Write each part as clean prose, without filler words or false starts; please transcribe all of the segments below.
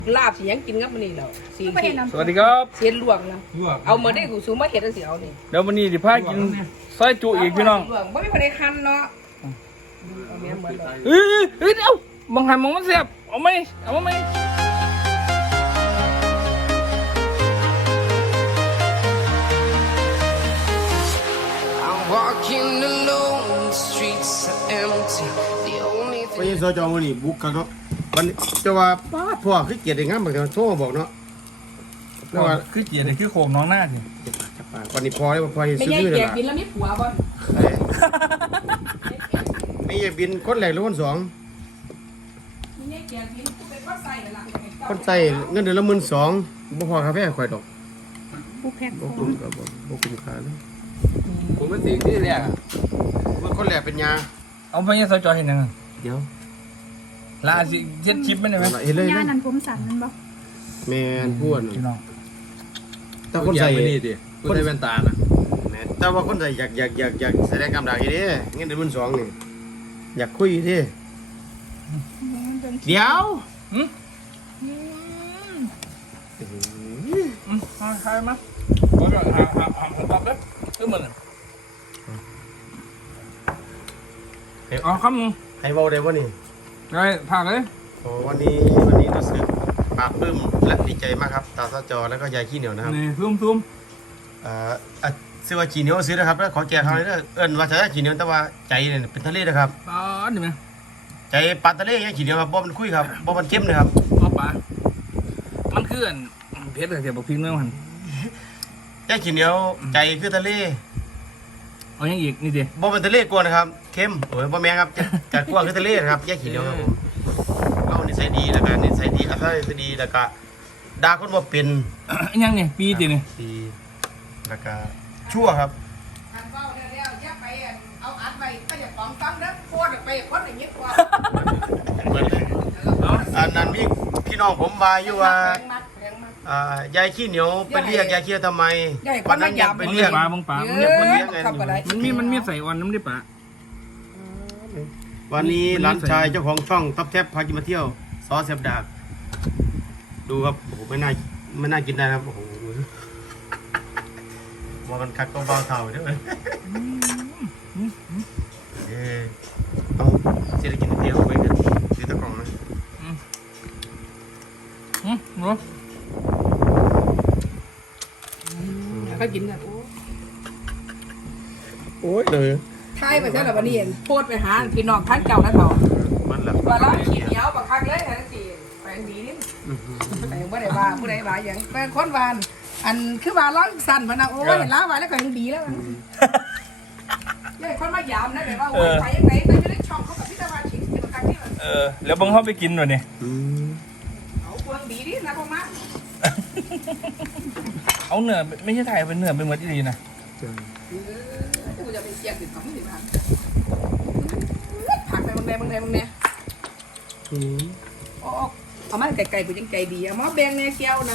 ลาบสิยังกินกับมันนี่แล้วสีเขียวสวัสดีครับเสียนลวกนะเอามาได้กูสูมาเห็ดแล้วสิเอานี่เดี๋ยววันนี้สิพากินซอยจุอีกพี่น้องลวกไม่มีคนได้คันเนาะเอาแม่เหมือนเลยเฮ้ยเดี๋ยวมองหันมองมันเสียบเอาไหมเอาไหมไปยังสจอวันนี้บุกกันเนาะวันนี้จะว่าป้าพ่อคือเกียรติงามเหมือนกันโทรบอกเนาะแล้วว่าคือเกียรติคือโคมน้องหน้าสิวันนี้พอแล้วพอเห็นไม่ซื้อใช่เลยแกล่ะกินแล้วมีผัวบ่ไม่ใช่บินคนแรกหรือคนสองไม่ใช่แกกินกูเป็นคนใส่ละคนใส่เงินเดือนละ12,000บ่พอกาแฟข่อยดอกกูแพ็คบ่คุ้มกับบ่คุ้มค่าเลยผมเป็นสิ่งที่แรกคนแรกเป็นยาเอาไปยังซอยจอเห็นยังเดี๋ยวลาสิเช็ดชิปไม่ได้ไหมเห็นเลยย่านะนันผมสั่นมันบ่แม่นพูดพี่น้องแต่คนใส่นี่ดิคนใส่แว่นตาน่ะแม่นแต่ว่าคนใส่อยากแสดงกำลังอีเด้เงินเดือน12,000นี่อยากคุยอีเด้เดี๋ยวใครมั้ยก็หาตับเลยคือมันเอาคำนึงให้เว้าได้บ่นี่ได้ผ่านเลยโอ้วันนี้รู้สึกปลาบปลื้มและดีใจมากครับตาซาจอแล้วก็ยายขี้เหนียวนะครับนี่ซูมซื้อว่าขี้เหนียวซื้อนะครับแล้วขอแจกเขาเลยเด้อเอิ้นว่าจะได้ขี้เหนียวแต่ว่าใจเนี่ยเป็นทะเลนะครับอ๋อนี่ไหมใจปลาทะเลยังขี้เหนียวครับบ่มันคุยครับบ่มันเข้มเลยครับเอาปลามันคือเพชรเสียบพริกเนื้อมันยายขี้เหนียวใจคือทะเลเอาอย่างอีกนี่ดิบ่เป็นทะเลกวนนะครับเข้มโอ้ยบ่แม่นครับจะกวนคือทะเลนะครับยายขี้เหนียวครับผมเรานิสัยดีแล้วก็นิสัยดีอัธยาศัยดีแล้วก็ด่าคนบ่เป็นยังเนี่ยปีติเนี่ยดีแล้วก็ชั่วครับอันเว้าแล้วอย่าไปเอาอัดไว้ก็อย่าของฟังเด้อโคตรไปคนอย่างนี้กว่าอันนั้นมีพี่น้องผมมาอยู่ว่าแรงมัดยายขี้เหนียวไปเรียกยายขี้ทำไมยายคนวันนั้นมาหยาบไปมึงเรีเรียยกกปลามึงปลาเยอะมันเรียกไงทำอะไรมันมีใส่วันน้ำดิปลาวันนี้มันหลานใส่ชายเจ้าของช่องท็อปแท็บพากินมาเที่ยวซอสเสียบดากดูครับโอ้โหไม่น่ากินได้ครับโอ้โหว่ามันคักก็เบาเท่าเด้อเอาเศรษฐกิจเดียวไปกันซื้อตะกร้องนะเนาะก็กินกันโอ้ยเลยทายไปซะแล้ววันนี้โพดไปหาพี่น้องท่านเก่าท่านเฒ่ามันหลับว่าเราขี้เหนียวบักคักเลยทั้งสี่แปลงดีนี่แต่ยังไม่ได้ว่าผู้ใดว่าอย่างแต่คนวานอันคือว่าร้องสั่นพนักโอ้ยล้าไว้แล้วก็ยังดีแล้วเนี่ยคนมายามนะแบบว่าโอ้ยไปยังไงก็จะได้ช่องเขากับพิธาชิกบักคักนี่มันแล้วบังเข้าไปกินหน่อยเนี่ยเอาควงดีดินะพ่อมาเอาเนื้อไม่ใช่ไทยเป็นเนื้อเป็นเหมือนที่ดีนะกูจะไปเสียบติดของที่บ้านผักไปบางแดงโอ้เอามาไก่กูยังไก่ดีเอามาแบงแน่เกี้ยวนะ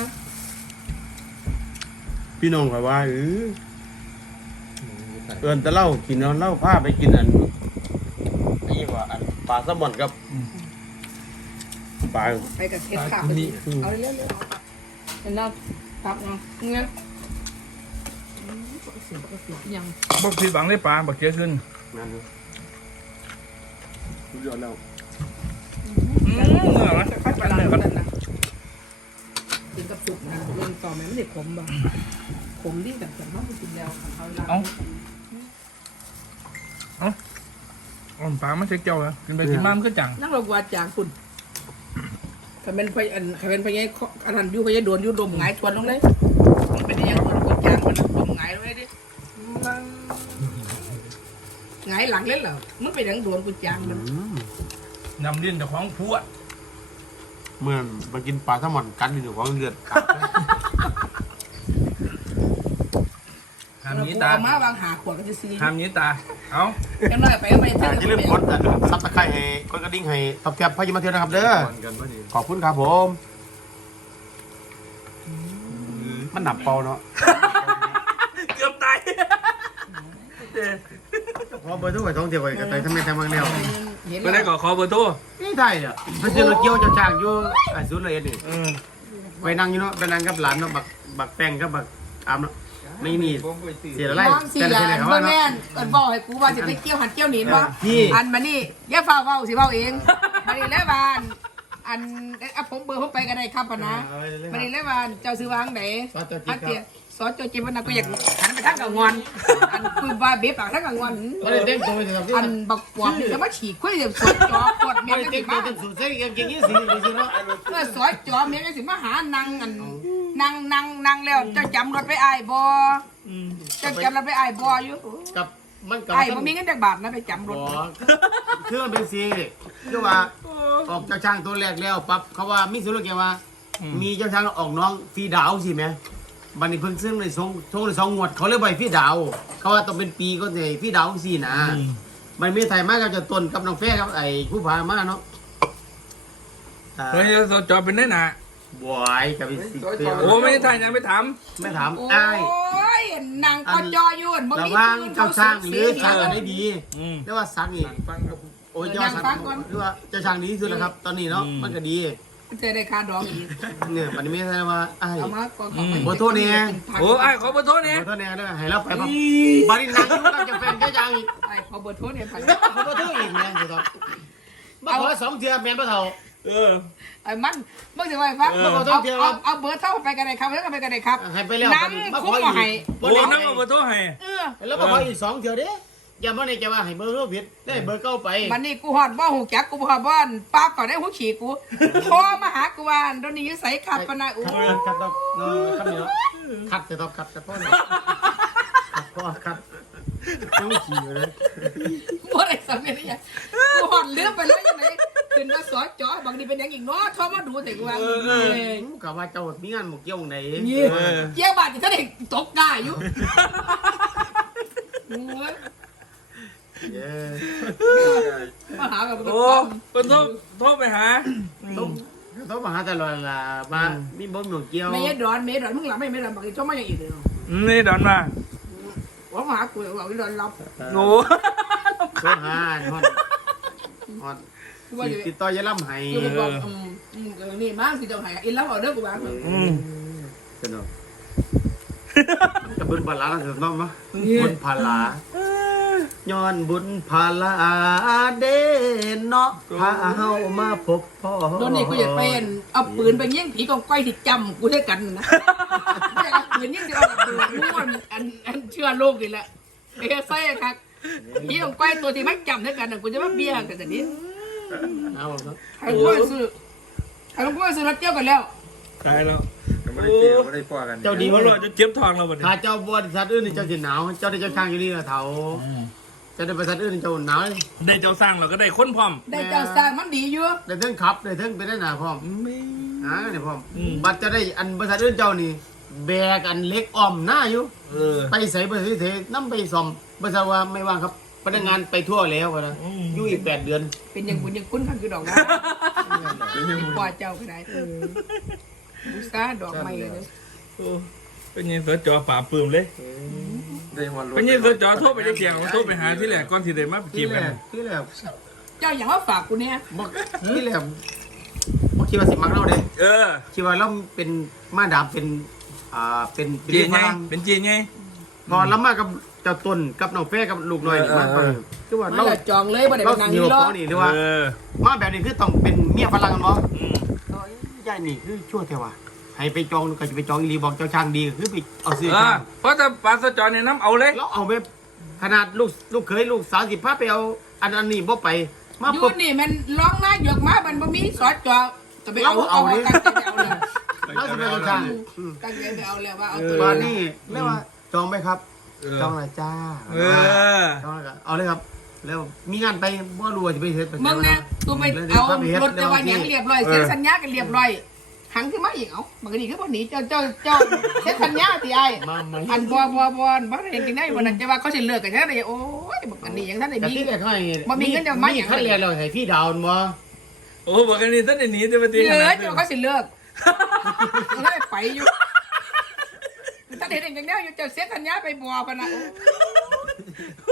พี่น้องก็ว่าเอินแต่เหล้ากินเหล้าผ้าไปกินอันนี่ว่าอันปลาแซลมอนกับปลาไปกับเทปขาไปเอาเร็วๆเห็นแล้วครับเนาะงั้นยังบักสีบังได้ปลาบักเกี้ยขึ้นนั่นสุดยอดแล้วเนื้อมันค่อยๆไปล้างกันนะกินกับสุกนะลงต่อแม่ไม่ได้ขมบ่ขมดีแบบแบบว่ากินแล้วของเขาล้างเอาปลาไม่ใช่เกี่ยวแล้วกินไปกินมามันก็จังนั่งรบกวนจากคุณถ้าเป็นพยอันถ้าเป็นพยอันนั้นยูพยโดนยูดมหงายชวนลงเลยมันเป็นยังโดนกดจางมันดมหงายลงเลยดิหงายหลังเล่นเหรอมันเป็นยังโดนกดจางมันนำดินจากของผัวเมื่อมากินปลาแซลมอนกันอยู่ของเลือดห้ามนี้ตาเอามาวางหาขวดก็จะซื้อห้ามนี้ตาเอากันหน่อยไปเอาไปเท่าอย่าลืมกดซับตะไคร้ให้กดกระดิ่งให้ท็อปแท็บพากินมาเที่ยวนะครับเด้อก่อนกันพอดีขอบคุณครับผมมันหนับเปล่าเนาะเกือบตายขอเบอร์โทรไว้ท้องเที่ยวไว้กันไปทำไมทำมาแล้วเห็นก็ได้แล้วขอเบอร์โทรนี่ไทยอ่ะมันจะรถเกี่ยวเจ้าช่างอยู่ศูนย์ละเอียดนี่เออไปนั่งอยู่เนาะไปนั่งกับหลานเนาะบักแป้งกับบักอามเนาะไม่มีเสียอะไรน้องสี่หลานบ่แม่นเอิ้นบอกให้กูว่าสิไปเกี่ยวหันเกี่ยวหนีนบ่อันมานี่อย่าฟ้าเว้าสิเว้าเองมานี่แล้วบ้านอันผมเบอร์ผมไปก็ได้ครับพะนะมานี่แล้วบ้านเจ้าซื้อวางไหนอันเตี้ยสอนโจจิมันก็อยากหันไปทางกับงอนอันคือว่าเบ๊ปากทางกับงอนไม่ได้เต้นตัวไปสิครับอันบักปวบนี่จะมาฉีกคุยกับสอนจอกดเมีไม่ยได้จังเต้สินมาตัวเต้นสุดเส้นเก่งยี่สิบเนาะเมื่อสอนจอเมียจังสิมาหานางอันนางแล้วเจ้าจำรถไปอ้ายบ่เจ้าจำรถไปอ้ายบ่อยู่กับมันกับอ้ายบ่มีเงินจักบาทนะไปจำรถคือมันเป็นสีคือว่าออกเจ้าช่างตัวแรกแล้วปั๊บเขาว่ามีสุรเกียว่ามีเจ้าช่างออกน้องฟรีดาวสิแม่บันนี้เพิ่งซึ่งในช่วงใน2 งวดเขาเลยไปฟรีดาวเขาว่าต้องเป็นปีก็ในฟรีดาวสินะมันมีไทยมากกับจะต้นกับน้องแฟ้ครับไอ้ผู้พามาเนาะเฮ้ยสจเป็นได้หนาบวยกับอีสิเตียวโอ้ไม่ได้ถ่ายยังไม่ถามไม่ถามโอ้อ้ายยนางก็จออยู่บ่ระมีว่างปืนเจ้าช่างหรือเสีช่างยกันได้ดีอืมเรียกว่าสักนี่ฟังครับโอ้ยเจ้าสักหรือว่าเจ้าช่างดีที่สุดแล้วครับ ตอนนี้เนาะมันก็ดีเจอได้ค่าดองอีกเนี่ยมันไม่ใช่ว่าอ้ายเอามาก่อนขอโทษเนี่ยโอ้ไอ้ขอเบอร์โทรเนี่ยขอโทษเนี่ยด้วยให้เราไปครับบารินังอยู่กับเจ้าแฟนเจ้าช่างอีกไอ้ขอเบอร์โทรเนี่ยพันขอโทษอีกเนี่ยเดี๋ยวมาขอ2 เทื่อแม่นบ่เท่าเออไอ้มันเมื่อสิว่าฟังเออเอาเบอร์โทรไปกันได้ครับแล้วก็ไปกันได้ครับให้ไปแล้วนั่งมาขคุ้อมอีมาให้กโอ้น้ำเอาเบอร์โทรให้เออแล้วมาขออีก2 เทื่อเด้อย่ามาในแกว่าให้เบอร์โทรผิดได้เบอร์เก่าไปวันนี้กูฮอดบ่หูจักกูบ่ฮอดบ่อนป้าก่อนได้หูฉี่กูโทรมาหากูว่าโดนนี้อยู่ไสขับปะนะโอ้คัดดอกคัดนี่เนาะคัดจะต้องคัดพ่อเนี่ยพ่อคัดต้องขี่เลยบ่ได้สำเร็จเนี่ยกูฮอดลืมไปแล้วยังไงขึ้นมาสอนจอบางทีเป็นหยังอีกเนาะโทรมาดูแต่กูว่าเอ้ยกับว่าเจ้ามีงานหมกเกี่ยวไหนนี่เกี่ยวบาดที่ท่านเด็กตกได้อยู่โอ้ยมาหาแบบโอ้เบอร์โทรไปหาต้องมาหาตลอดล่ะมามีบ่หมกเกี่ยวไม่ดอนมึงหลับไม่ดอนบางทีชอบมาอย่างอีกเลยเนาะนี่ดอนมาว่ามาหากูว่าดอนรับโอ้ก็หาฮอดติดต่อยาล่ำให้กูบอกนี่มากสิเจ้าหายอินแล้วเอาเด้อกูบ้างสนุกจะบุญพลาสนุกมั้ยบุญพลาย้อนบุญพลาเด่นเนาะพาเฮามาพบพ่อโดนนี่กูอยากเป็นเอาปืนไปยิงผีกองก้อยที่จำกูได้กันนะไม่อยากเอาปืนยิงจะเอาแบบดูม้วนอันเชื่อโลกนี่แหละไอ้ไส้ครับผีกองก้อยตัวที่มันจำได้กันกูจะมาเบี้ยกันแต่นี้เอาครับให้กูซื้อรถเที่ยวกันแล้วตายแล้วไม่ได้เกี่ยวไม่ได้ป้อกันเจ้าดีโอ้วะโหจะเจ็บทองแล้วบัดนี้ถ้าเจ้าบริษัทอื่นนี่เจ้าสิหนาวเจ้าได้เจ้าช่างอยู่นี่เถาเจ้าได้บริษัทอื่นนี่เจ้าหนาวได้เจ้าสร้างเราก็ได้คนพร้อมได้เจ้าสร้างมันดีอยู่ได้เทิงขับได้เทิงเป็นได้หนาพร้อมเนี่ยพร้อมบัตรจะได้อันบริษัทอื่นเจ้านี่แบกอันเล็กอ้อมหน้าอยู่เออไปใส่บริษัทเทน้ำไปซ่อมบริษัทว่าไม่ว่างครับพนักงานไปทั่วแล้วนะอยู่อีก8 เดือนเป็นอย่างบุญอย่างคุ้นกันคือดอกนะกว่าเจ้าก็ได้บูซาดอกไม้เลยโอ้เป็นยังสจป่าปืมเลยได้หัวรถเป็นยังสจโทรไปจะเกี่ยวโทรไปหาที่แหลกก่อนที่ได้มาจีที่บแรกันกที่แรกเจ้าอย่างว่าฝากกูเนี่ยบอกที่แรกบอกคิดว่าสิมักเราเด้เออคิดว่าเราเป็นมาดามเป็นเป็นจีนไงฝรั่งเป็นจีนไงพอแล้วมากับเจ้าต้นกับน้องแฟ้กับลูกน้อยนี่มันคือว่ามาเราละจองเลยบ่ได้เราไปนั่งเหนีนี่ยวหรอเขานี่หรือว่าเออมาแบบนี้คือต้องเป็นเมียฝรั่งเนาะอืมยายนี่คือชั่วแต่ว่าให้ไปจองก็จะไปจองอีหลีบอกเจ้าช่างดีก็คือไปเอาซื้อเอช่าอง เพราะถ้าป่าสจเนี่ยน้ำเอาเลยแล้วเอาไปขนาดลูกเคยลูกสาวสิพาไปเอาอันนี้บ่ไปมาอยู่ปุ๊บนี่มันร้องนายกมามันบ่มีสอดจอจะไปเอาตั้งใจไปเอาเลยแล้วสิไปเจ้าช่างตั้งใจไปเอาเลยว่าเอาตอนนี้เรียกว่าจองไหมครับเออจองอะไรจ้าเออจองอะไรเอาเลยครับ แล้วมีงานไปบ่รู้ว่าจะไปเฮ็ดมึงเนี่ยกูไปเอารถจะว่าอย่างเรียบร้อยเซ็นสัญญากันเรียบร้อยหังขึ้นมาอีกเอ้ามันก็ดีคือบ่หนีเจ้าเซ็นสัญญาที่ไอ้มาไหมอันบ่ได้กินได้วันนั้นจะว่าเขาสิเลิกกันแท้เลยโอ้ยบอกกันนี่ยังท่านได้แต่มีที่แรกให้บ่มีเงินจะมาอย่างขั้นเรียนเราให้พี่ดาวน์บ่โอ้บอกกันนี่ท่านหนีจะมาตีเอขนาอดจะนี้เขาสิเลิกไม่ได้ไปอยู่ท่านเห็นอย่างนี้อยู่จะเซ็นสัญญาไปบัวพะนะ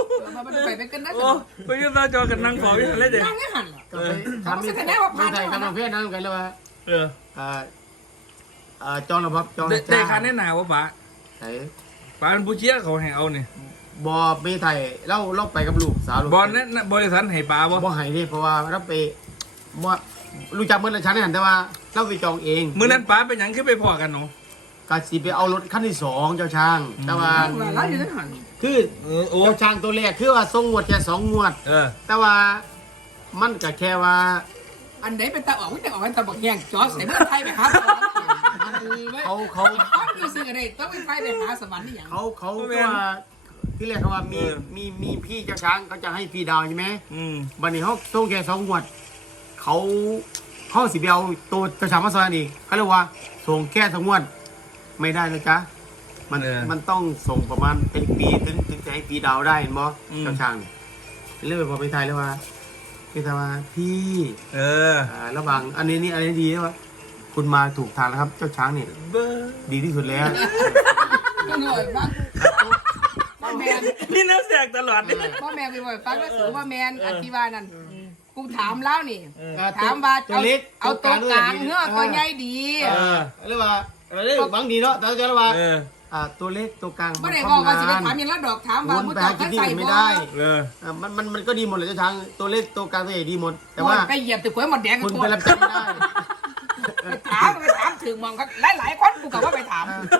มันไปกันได้โอ้ไปยืนตาจอกันนั่งฝอวิหารเลยเด็กนั่งไม่หันหรอก็ไปทำไม่ใช่กันประเภทนั้นกันเลยว่าเออจองระบบจองได้ค่าแน่หนาวะป๋าไอ้ป๋าเป็นผู้เชี่ยวเขาให้เอาเนี่ยบอไม่ไทยเราไปกับลูกสาวบอลนั้นบริษัทให้ป๋าบ่บ่ให้นี่เพราะว่าเราไปบ่รู้จักเมื่อไรชั้นหันแต่ว่าเราไปจองเองมื้อนั้นป๋าเป็นหยังขึ้นไปพอกันเนาะกาสิไปเอารถคันที่2เจ้าช้างแต่ว่าร้านอยู่นั่นหันคือโอ้เจ้าช้างตัวแรกคือว่าส่งงวดแค่2งวดเออแต่ว่ามันก็แค่ว่าอันไหนเป็นตาออกไม่แต่ออกเป็นตาบอกแห้งจอใส่เมื่อไทยไปหาสวรรค์เขาเขาคือซื้ออะไรต้องไปไทยไปหาสวรรค์นี่อย่างเขาว่าที่แรกเขาว่ามีพี่เจ้าช้างเขาจะให้ฟรีดาวใช่ไหมอืมบัดนี้เขาส่งแค่2งวดเขาสิไปเอาตัวเจ้าช้างมาซอยอีกเขาเรียกว่าส่งแค่2งวดไม่ได้นะจ๊ะมันต้องส่งประมาณเป็นปีถึงจะให้ฟรีดาวได้เห็นบ่เจ้าช้างเรื่องไปพอไปไทยแล้วว่าพี่ทว่าพี่เออระหว่างอันนี้ดีนะว่าคุณมาถูกทางแล้วครับ เจ้าช้างเนี่ยดีที่สุดแล้วก็หน่อยบ้างพ่อแมนนี่น้ำแสกตลอดเลยพ่อแมนไปบ่อยฟังแล้วสูว่าแมนอธิบายนั่นกูถามแล้วนี่ถามว่าตัวเล็กเอาตัวกลางเนื้อตัวใหญ่ดีเรียกว่าบางดีเนาะแต่จะเรียกว่าเออตัวเล็กตัวกลางไม่ได้บอกว่าสิไปถามอย่างละดอกถามว่าวนมุไปจอหาดกินที่ใส่อื่นบ่ไม่ได้เออมันก็ดีหมดเลยเจ้าช้างตัวเล็กตัวกลางตัวใหญ่ดีหมด แต่ว่าว่าไปเหยียบตึกขวยหมดแดงคุณตัวไปรับใช้ไม่ได้ไปถามถึงมองครับหลายคนกูก็ว่าไปถาม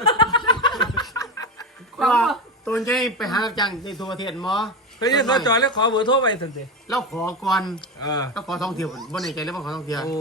เพราะว่าตัวใหญ่ไปหารับจ้างในตัวประเทศหมอไปยืนตาจอแล้วขอเบอร์โทรไปสันติเราขอก่อนเออเราขอท่องเที่ยวบนในใจแล้วมาขอท่องเที่ยวโอ้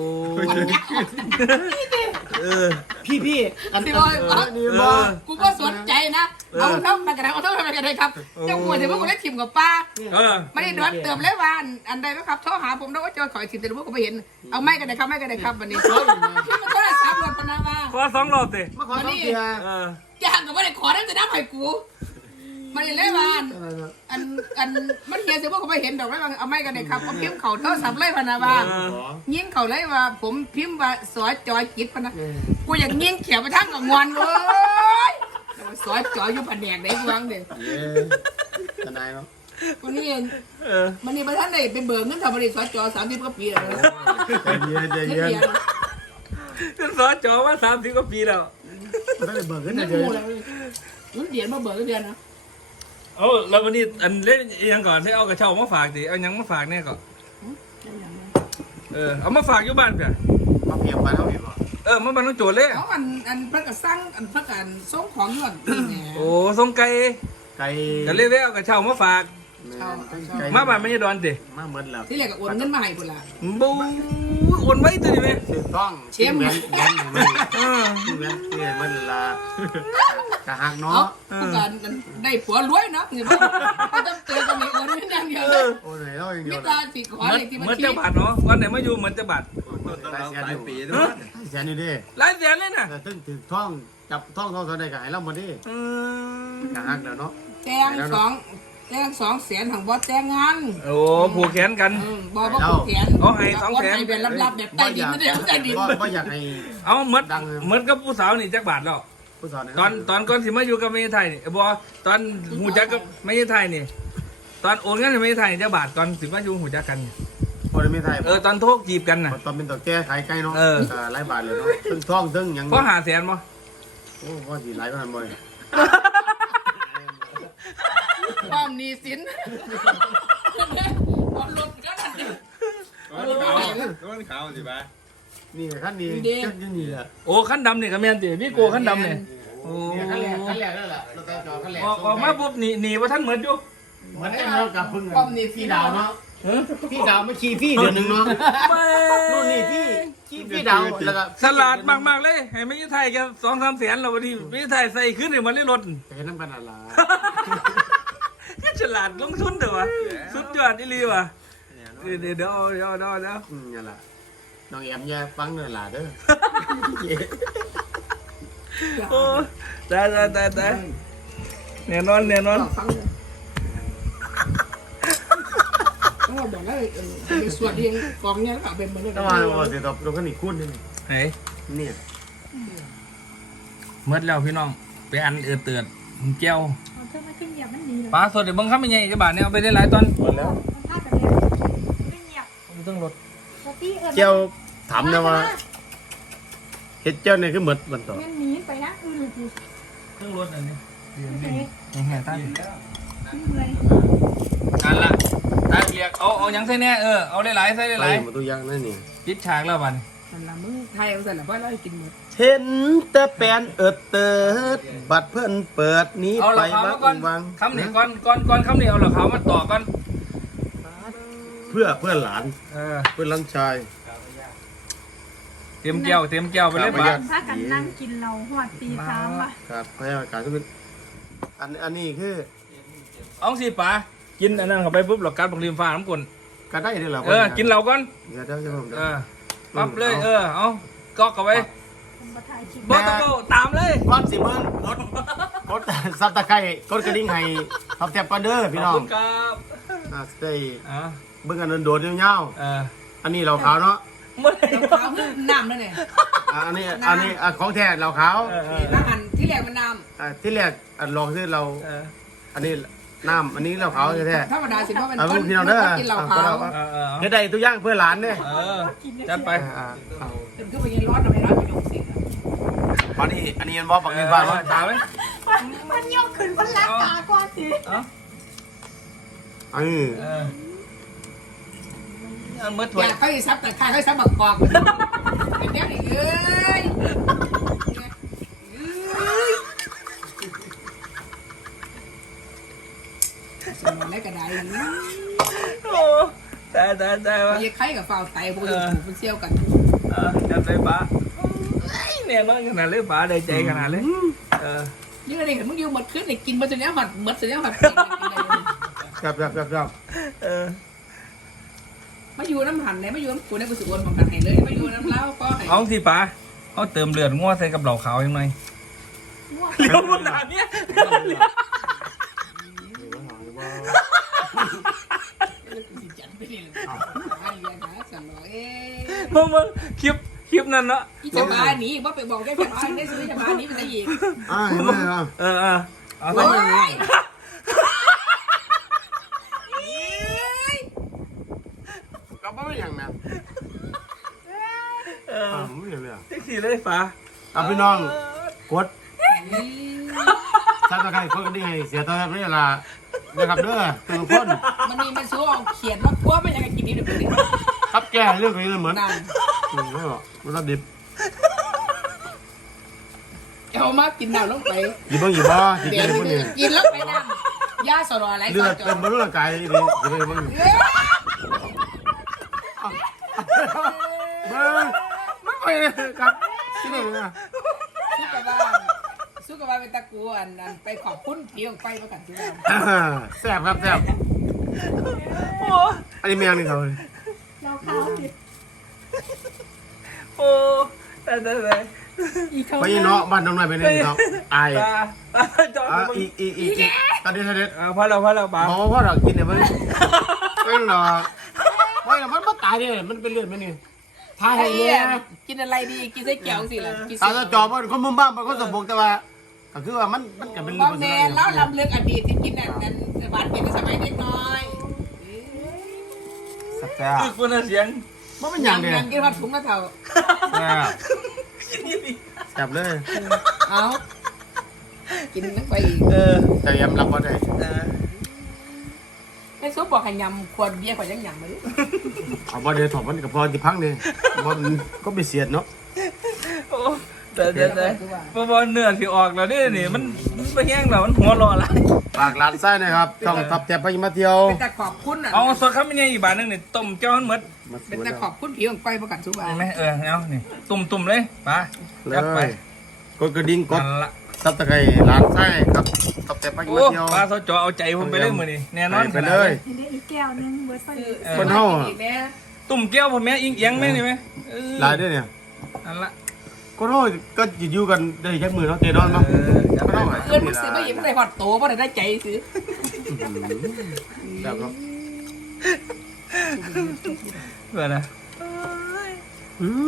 เออพี่อันสินี้บ่นี่บ่กูก็สนใจนะเอาเท่ากันเอาเท่ากันได้ครับเจ้าหัวถึงว่ากูได้ทีมกับป้าเออไม่ได้ดอนเติมเลยว่าอันใดไหมครับโทรหาผมแล้วว่าจอยขอทีมแต่รู้ว่ากูไม่เห็นเอาไม่กันได้ครับไม่กันได้ครับวันนี้พี่มันก็ได้3รถพนามาขอ2 รอบสิมาขอท่องเที่ยวเออย่างก็ไม่ได้ขอได้แต่น้ำไผ่กูมันเลยว่าอันมันเฮียสิว่ากูไม่เห็นดอกแล้วเอาไม่กันได้ครับเอาพิมพ์เขาโทรศัพท์เลยพนาว่ายิงเขาเลยว่าผมพิมพ์ว่าสอจอยจิตพนะกูอยากยิงเขียวไปทั้งกับงอนเลยสอจอยอยู่แผนกไหนกูวางเด็กทนายเนาะวันนี้เออมันนี่ประธานได้เป็นเบิกเงินทำบริษัทจอ30 กว่าปีแล้วใจเย็นเป็นสอจอมา30 กว่าปีแล้วไม่ได้เบิกเงินนั่นเดือนกูแล้วเงินเดือนมาเบิกเดือนนะเอาแล้ววันนี้อันเล่นยังก่อนให้เอากระเช้ามาฝากดิเอายังมาฝากแน่ก่อนเออเอามาฝากอยู่บ้านเพื่อนมาเพียบไปเท่าไหร่บ่เออมาบ้านน้องโจเลยเอาอันเพิ่นก็สร้างอันเพิ่นก็ส่งของย้อนแหมโอ้ทรงไก่ไก่ก็เลยได้เอากระเช้ามาฝากมาบ้านไม่ใช่ดอนดิมาเหมือนแล้วที่แรกก็โอนเงินมาให้พุ่นล่ะบูโอนไว้ตัวนี้ไหมถูกต้องเชี่ยมเหมือนมันเออเหมือนมันละกะหักเอ้าเนาะผู้การได้ผัวรวยเนาะนี่บ่ต้องเตือนกันนี่โอนเงินอย่างเดียวเลยโอ้ยเราอย่างเดีมียวตาสิขอเลขที่บัญเหมือนชีจะบาทเนาะวันไหนมาอยู่เหมือนจะบาทหลายแสนอยู่ แสนอยู่ดิหลายแสนเลยนะแต่ตึ้งถือท่องจับท่องเท่าใดก็ให้เราหมดดิอืมกะหักแล้วเนาะแจ้ง2แสนของบ่แต่งงานโอ้ผูกแขนกันบ่ผูกแขนเอาให้2แสนให้เป็นลับๆแบบใต้ดินไม่ได้ใต้ดินก็อยากให้เอาเหมือนกับผู้สาวนี่จักบาทแล้วผู้สอนตอนก่อนที่มาอยู่กับเมยไทยนี่บอตอนหูจักกับเมยไทยนี่ตอนโอนเงินให้เมยไทยนี่จักบาทตอนสิมาอยู่หูจักกันนี่พอได้ไม่ไทยตอนโทษจีบกันน่ะตอนเป็นตัวแก้ขายไก่เนาะเออหลายบาทเลยเนาะตึ้งท่องตึ้งยังเพราะหาแสนบ่โอ้ว่าสิหลายก็ทันบ่อยความหนี้สินเอารถก็นั่นดิต้องขาวสิบ้านี่ขั้นนี้จักนี่แหละโอ้ขั้นดำนี่ก็แม่นติพี่โกขั้นดำนี่โอ้ขั้นแรกนั่นแหละเราแต่จอขั้นแรกออกมาปุ๊บหนีว่าท่านเหมือนอยู่เหมือนกันเรากับพึ่งพี่ดาวเนาะพี่ดาวมาขี่พี่เดือนหนึ่งเนาะไม่นู่นนี่พี่ขี่พี่ดาวแล้วก็สลัดมากๆเลยให้เมยไทยแก2-3 แสนแล้ววันนี้เมยไทยใส่ขึ้นให้มันได้ลดแต่น้ำกันอะไรฉลาดลงทุนเด้อวะสุดยอดอีหลีว่ะเดี๋ยวนี่แหละน้องแอมแย่ฟังเนื้อหลาเด้อโอ้ตายแน่นอนฟังเลยต้องบอกแล้วในส่วนที่กองเนี้ยก็เป็นเหมือนถ้ามาบอกสิตอบตรงกันอีกคุณนึงเฮ้ยเนี่ยเมื่อแล้วพี่น้องไปอันเตือนแก้วเอาเธอมาขึ้นเหยียบมันดีเลยปลาสดเดี๋ยวเบิ่งคำเป็นไงจะบาทเนี่ยเอาไปได้หลายตอนหมดแล้วมันพากันเลยขึ้นเหยียบไม่ต้องลดปกติเอิญเจ้าถามนะว่าเฮ็ดเจ้านี่คือหมดมันต่อแม่หนีไปนะเลยกูเครื่องลดอันนี้โอเคแห่ตั้งขึ้นเลยอันละตาเรียกเอาหยังใส่แน่เอาได้หลายใส่ได้หลายมาตัวอย่างนั่นนี่ปิดฉากแล้วบัดมันละมึงไทยเอาสั่นละเพราะเรากินหมดเห็นแต่แปลนเอิดเติดบัดเพิ่นเปิดนี้เอาหไปลักขาวบัมาก ก่อนวังคำนี้ก่อนคำนี้เอาหลักขาวมาต่อก่อนเพื่อหลาน เพื่อหลานชายเตรียมแก้วไปเลยครับปะพากันนั่งกินเราหอดตีสามว่ะครับพยายามการที่เป็นอันนี้คือเอาสิปะกินอันนั้นเข้าไปปุ๊บหลอกการบังริมฟ้าน้ำกลนการได้ด้วยเหรอกินเราก่อนเดี๋ยวผมปั๊บเลยเอาก๊อกเข้าไปผมมาถ่ายคลิปบอตโกตามเลยก้อนสิเบิ้งกดซับตะไคร้กดกระดิ่งให้ทับแทบกันเด้อพี่น้องขอบคุณครับได้อ่าเบิ้งกันโดดๆยาวๆอันนี้เราขาวเนาะเมื่อไหร่เราขาวคือน้ำนั่นเองอันนี้ของแท้เราขาวแล้วหันที่แรกมันน้ที่แรกลองที่เราอันนี้น้ำอันนี้เราขาวแท้ำธรรมดาสิเพราะมันเอาพี่น้องเด้อกินเหล้าขาวเฮ็ดได้ตัวอย่างเพื่อหลานเนี่ยจัดไปจนขึ้นไปกินร้อนทำไมร้อนไปยงสิอันนี้มันบอกบักนิฟ้าว่าตาไหมมันโยกขึ้นมันรักตาก่อนสิเมื่อถอวยยากเขาจะซับแต่ข้าเขาซับบักกอกเป็นแนวนี้เอ้ยสมองและกระไดโอ้ได้วะมีไข่กับฝ่าไตพวกนี้มันเซี่ยวกันจัดไปปะเนี่ยน้อยขนาดเลยปะได้ใจขนาดเลยนี่อะไรกันมึงอยู่หมดขึ้นเลยกินมาจนนี้หัดหมดจนนี้หัดครับมาอยู่น้ำหันไหนมาอยู่น้ำกูในกุศลของกันไหนเลยมาอยู่น้ำเล้าก็ไหนเอาสิปะเอาเติมเลือดง้อใส่กับเหล่าขาวยังไงเลี้ยวขนาดเนี้ยจัดไปเลยอะไรอย่างเงี้ยสั่งบอกมึงคลิปนั้นเนาะอีจะมาหนีว่าไปบอกแกจะมาได้ซื้อจะมาหนีเป็นอะไรอีกเห็นไหมครับเอาโอ้ไปยก็ไม่อย่างนั้นไม่อย่างเลยแท็กซี่เลยฟ้าพี่น้องกดซับตะไคร้กดกระดิ่งให้เสียตัวไม่เวลานะครับเด้อทุกคนมันมีมันสู้เอาเขียนว่าพัวไม่อยากกินนี่เดี๋ยวนี้ครับแก้เรื่องนี้เหมือนนั่นไม่หรอกมันรับดิบเอามากินน้ำลงไปอยู่บ้างกินเดี๋ยวได้บ้างเนี่ยกินแล้วไปน้ำยาสลออะไรเลืต่ออดจอเต็มบนร่างกายดีอยู่ได้บ้างเบิ้งไม่ไปครับที่ไหนเนี่ยสู้กับว่าเป็นตะกูอันไปขอบคุณพี่ของไปประกันที่เราแซ่บครับแซ่บอันนี้แมวนี่เขาเราขาวสิโอ้ได้อีเขาไปเนาะบ้านน้องนายไปเนี่ยเขาอายจอดอีตอนนี้เสด็จพอแล้วป๋าบอกว่าพ่อเรากินเนี่ยมันไม่หรอกไม่หรอกมันไม่ตายเนี่ยมันเป็นเลือดมันนี่ทายให้เนี่ยกินอะไรดีกินไส้เกี๊ยวสิล่ะกินตาจะจอบมันคนมุมบ้านมันก็สมบูรณ์แต่ว่าก็คือว่ามันก็เป็นเลืบออดกแม่แล้วลำเลือกอดีตที่กินนั่นบาดเป็นสมัยเด็กน้อยสักแก่คือคนเสียงมันเป็นอย่างเดียวยังกินผัดถุงนะเท่าแซ่บเลยเอากินนักไปอีกแต่ยำรับว่าได้ไอ้ซุปบอกให้ยำขวดเบียร์ขวดยังยำมาดิเอาว่าเดี๋ยวถอดมันกับพอที่พังเนี่ยมันก็ไปเสียดเนาะแต่พอเนื้อที่ออกแล้วนี่มันไม่แห้งแล้วมันหัวรอละปากร้านไส้นะครับต้องทับแทบไปมาเที่ยวเป็นตะขอบคุณอ่ะเอาสดครับไม่ใช่อีกบาทนึงนี่ต้มเจ้ามันหมดเป็นตะขอบคุณพี่ของไปประกันสุบาเห็นไหมเอานี่ตุ่มเลยป๋าเลจัดไปยกดกระดิ่งกดนั่นละซับตะไคร้ร้านไส้ครับทับแทบไปโอ้มาเที่ยวปลาสดจอเอาใจผมไปเลยมือนี่แน่นอนไปเลยเห็นได้อีกแก้วนึงเบิร์ดไปคนเฮาตุ่มแก้วผมแม่อิงเอียงแม่นี่ไหมลายด้วยเนี่ยนั่นละคนเฮาก็อยู่กันได้ยักมือเนาะเตะนอนเนาะคนเฮาเอิญมันซื้อไม่หยิบไม่ได้หอดโตเพราะได้ใจซื้อแบบครับเบื่อนะ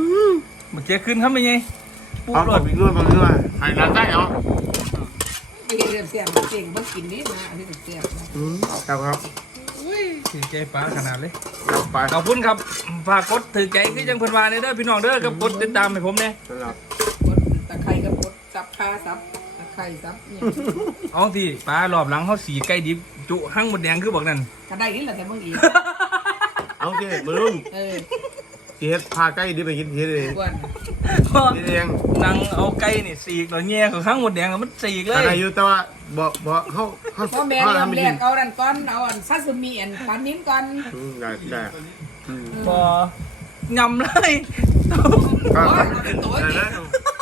เมื่อกี้ขึ้นครับไม่ไงเอาตบอีกด้วยบางเรื่องให้ร้านไส้เหรอมีเห็นเสียบเสียงบ่กินนี่นะอันนี้เสียบครับถือใจป้าขนาดเลยครับไปขอบคุณครับฝากกดถือใจคือจังเพิ่นว่าเด้อพี่น้องเด้อกับกดติดตามให้ผมเนี่ยครับกดตะไคร้กับกดซับคาซับตะไคร้ซับเนี่ยเอาที่ป้ารอบหลังเขาสีไก่ดิบจุหั่งหมดแดงคือบอกนั่นก็ได้นี่แหละแต่บางอีเอาสิมือรุ่นเออสิเฮ็ดพาใกล้ดิไปกินเฮ็ดเองกวนเฮ็ดเองนั่งเอาไก่นี่สีกแล้วแง่ของหั่งหมดแดงมันสีกเลอะไรยอยู่แต่ว่าบ่เฮาพ่อแม่เริ่มแรกเอานั่นก่อนเอาอันซาซิมิอันปลานิ้นก่อนได้พอยำเลยโอ้ยเป็นตัวจริง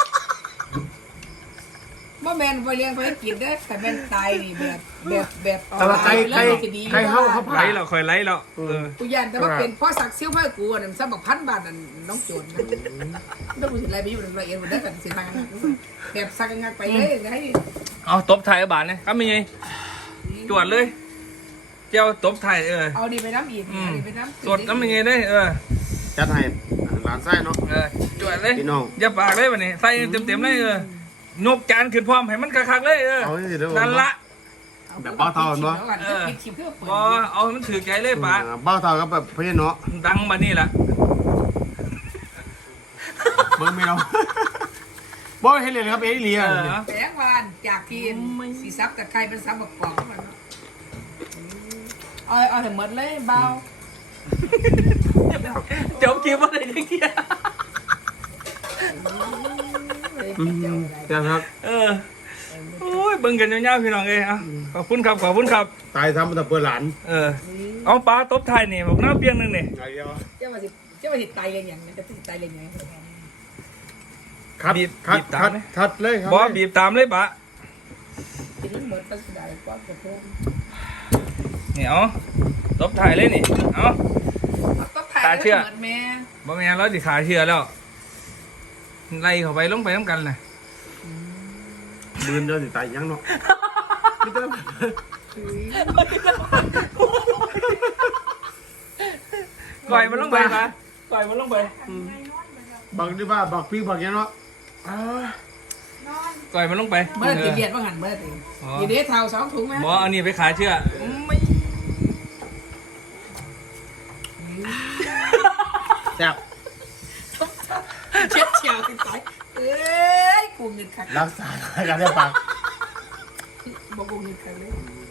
พ่อแม่ไปเลี้ยงไปกินได้แต่แม่ตายนี่แบบแต่ว่าไก่เฮาไล่แล้วคอยไล่แล้วกูยันแต่ว่าเป็นพ่อสักซิ่วพ่อกูนั่นสักบักพันบาทนั่นน้องโจรนะต้องกูสิไรไปอยู่ในละเอียดหมดได้แต่สิทางนั้นแบบสักงานไปเลยให้เอาตบไทยบาทเนี่ยครับมีไงจวดเลยเจ้าตบไทยเอาดีไปน้ำอีกดีไปน้ำสดน้ำมีไงได้จัดให้หลานไส้เนาะจวดเลยพี่น้องอย่าปากเลยวันนี้ใส่เต็มเลยนกจานขึ้นพร้อมให้มันคักๆเลยเอาสิเด้อนั่นละแบบเบ้าเท่าบ่ปิดคลิปเพื่อเปิดพอเอาให้มันถือใจเลยป๋าเบ้าเท่ากับแบบพี่เนาะดังมานี่แหละเบิ่งไม่เอาบ่เฮ็ดเลยครับเฮ็ดเลียแสงวานจากทีมสีซับกับใครเป็นซับแบบปอกมันเอาถึงหมดเลยเบาจบคลิปอะไรเงี้ยครับโอ้ยเบิ่งกันยาวๆพี่น้องเลยขอบคุณครับขอบคุณครับตายทำแต่เปิดหลานเอาปลาตบไทยนี่บอกน้าเปียงหนึ่งนี่เจ้ามาสิตายเลยอย่างนี้จะติดตายเลยอย่างนี้คัดเลยครับบอบีบตามเลยปะกินแล้วหมดก็ได้กว่าจะเพิ่มนี่เอาตบไทยเลยนี่เอาก็ถ่ายแล้วเหมือนแม่บ่แม่นเราสิขาเชื่อแล้วไล่เข้าไปลงไปน้ำกันน่ะบืนเดินสิตายยังเนาะก่อยมันลงไปปะก่อยมันลงไปบักดีว่าบักพี่บักยังเนาะก่อยมันลงไปเมื่อตีเลียดว่าหันเมื่อตียีเดทเท้า2 ถุงไหมบ่เอานี่ไปขาเชื่อไม่แซ่บเช็ดเชียวติดสายเอ้ยกูเงินขัดรักษาการได้ปากบอกกูเงินขัดเลย